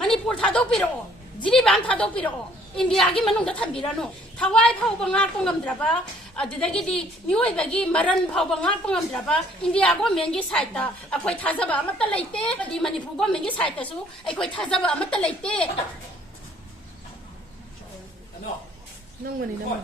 Manipur थादोपिरो Jiribam थादोपिरो India की मनुंग थंबिरानो थवाई फाउब ngaakpa ngamdraba adudagidi miyoibagi maran फाउब ngaakpa ngamdraba India government की side ता अखोय थाजबा अमत लैते दि मणिपुर गवर्नमेंट की साइड तासु अखोय थाजबा अमत लैते नंगमनि नंग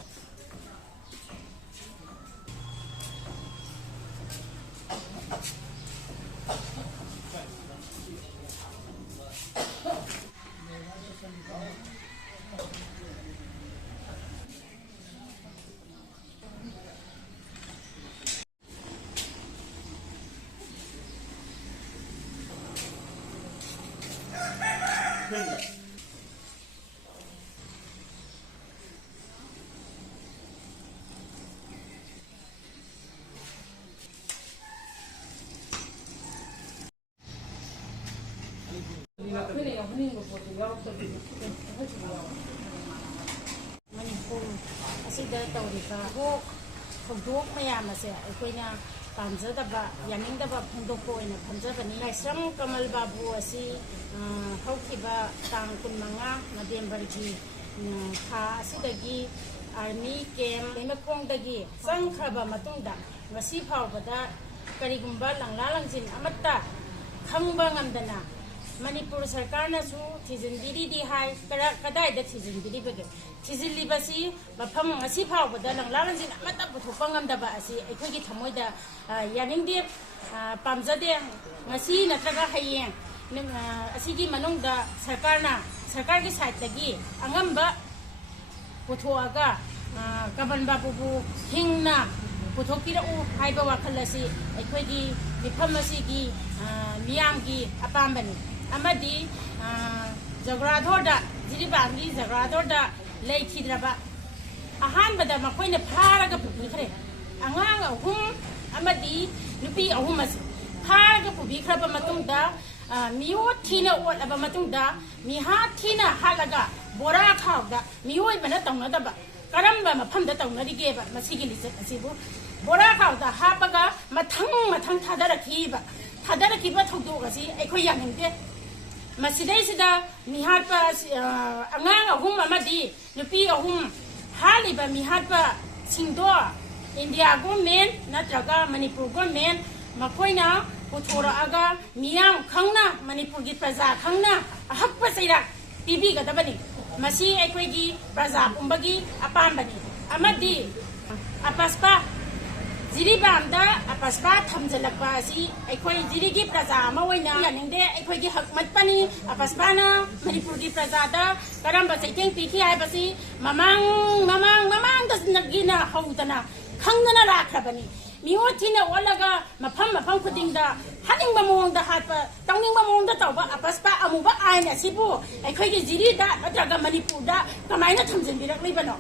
मणिपुर असिदा तौरिका हो खौदोक मयाम असे अखोइना पांजदबा यानिंगदबा फोंदोको ओइना खंजबनी लाइसम कमल बाबू असि हौखिबा तांग कुनमंगा नवेम्बरगी था असिदगी आर्मी कैम्प लेमकोंगदगी संख्रबा मतुंगदा ngasi फावबदा करिगुंबा लंगला लंजिन अमत्ता खंगबा ngamdana मणिपुर सरकार नसु थिजिनबिरी दी हाय करा कदाय द थिजिनबिरी बगे थिजिलिबसी मफम ngasi फावबदा लंगला लंजिन अमत्ता पुथोपा ngamdaba asi अखोगी थमोइदा यानिंगदे पामजदे ngasi नत्रगा हयें असिगी मनुंगदा सरकार की साइड तगी अंगंबा पुथोआगा कबन बाबूबू हिंगना पुथोकिरउ हाइबा वाखल असि अखोगी मिफम असिगी मियामगी अपाम्बनी अमदी जगराधोरदा जिरिबांगी जगराधोरदा लेखिद्रबा अहानबदा मखोइना फारगा पुबिखरे अंगांग अहुम अमदी नुपी अहुम असि फारगा पुबिखरबा मतुंगदा मियो थीना ओटलबा मतुंगदा मिहा थीना हालगा बोरा खावदा मियोइबना तौनदबा करम्बा मफमदा तौनरिगेबा मसिगी लिचत असिबु बोरा खावदा हापगा मथंग थादरखिबा थौदोगसी अखोय यानिंगदे मसिदैसिदा मिहाटपा अंगांग अहुम अमदी नुपी अहुम हालिबा मिहाटपा सिंगदो इंडिया गवर्नमेंट नत्रगा मणिपुर गवर्नमेंट मखोइना पुथोरआगा मियाम खंगना मणिपुर की प्रजा खंगना अहक्पा चैराक पीबीगदबनी मसी अखोयगी प्रजा पुंबगी अपाम्बनी अमदी अपस्पा जिरीबामदा अपस्पा थमजलकपा असि अखोय जिरीगी प्रजा अमा ओइना यानिंगदे अखोयगी हकमतपनी अपस्पाना मणिपुर की प्रजादा करम्बा चैतेंग पीखि हायबसी ममांग दसनगिना हौदना खंगना राखरबनी मियो थीना ओलगा मफम खुदिंगदा हानिंगबा मोंगदा हाटपा तौनिंगबा मोंगदा तौबा अपस्पा अमुबा आइन असिबु अखोयगी जिरीदा नत्रगा मणिपुरदा कमाइना थमजनबिरकलिबनो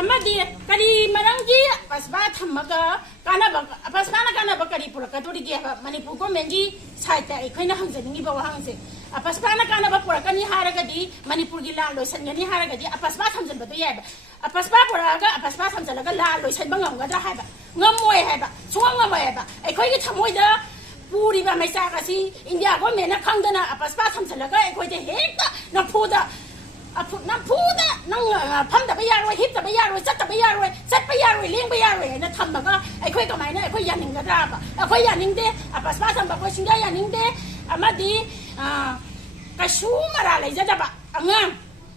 अमदी करी मरंगी अपस्पा थमगा कानाबा अपस्पाना कानाबा करी पुरकतोरिगे मणिपुर गवर्नमेंटगी साइडता अखोइना हंजनिंगी बवाहंगसे अपस्पाना कानाबा पुरकनी हारगदी मणिपुर की लाल लोइसनगनी हारगदी अपस्पा थमजनबदो याबा अपस्पा पुरागा अपस्पा थमजलगा लाल लोइसनबा ngamgada हायबा ngamoi हायबा सुंगमoi हायबा अखोइगी थमोइदा पूरीबा मैसागसी इंडिया गवर्नमेंटना खंगदना अपस्पा थमजलगा अखोइदे हेक्ता नफुदा नंग फमदबा यारोय हिपदबा यारोय चतबा यारोय लेंबा यारोय ना थमगा अखोइ कमाइना अखोइ यानिंगद्राबा अखोइ यानिंगदे अपस्पा थमबा को सुंगा यानिंगदे अमदी कशु मरा लेजदबा अंगां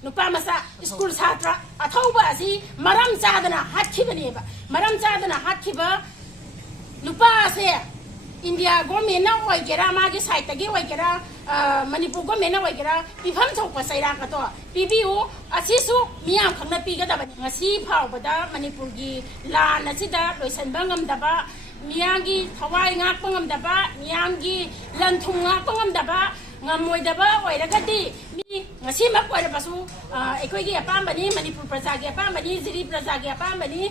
नुपा मसा स्कूल छात्र अथौबा असि मरम चादना हातखिबा नुपा से इंडिया गवर्नमेंट ना ओइगेरा मागी साइड तगी ओइगेरा मणिपुर गवर्नमेंट ना ओइगेरा पिफम थोपा सैराकतो पीबीओ असिसु मियाम खंगना पीगदबनी ngasi फावबदा मणिपुर की लान असिदा लोइसनबा ngamdaba मियांगी थवाई ngakpa ngamdaba मियांगी लंथुम ngakpa ngamdaba ngamoidaba oiragadi mi ngasi mak oirabasu अखोइगी अपाम्बनी Manipur प्रजा की अपाम्बनी जिरी प्रजा की अपाम्बनी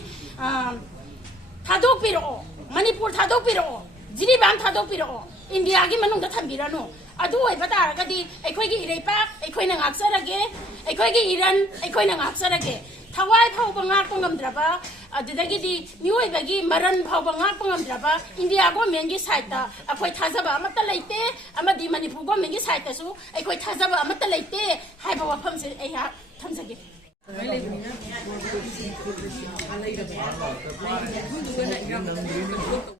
थादोपिरो मणिपुर थादोपिरो जिरीबाम थादोपिरो इंडिया की मनुंगदा थंबिरानो अदु ओइबा तारगदी अखोइगी इरेपा अखोइना ngakjarage अखोइगी इरन अखोइना ngakjarage थवाई फाउबा ngakpa ngamdraba adudagidi miyoibagi maran फाउबा ngakpa ngamdraba India government gi side ta akoi thajaba amata leite amadi Manipur government gi side ta su akoi thajaba amata leite haiba wafam se ai ha thamjage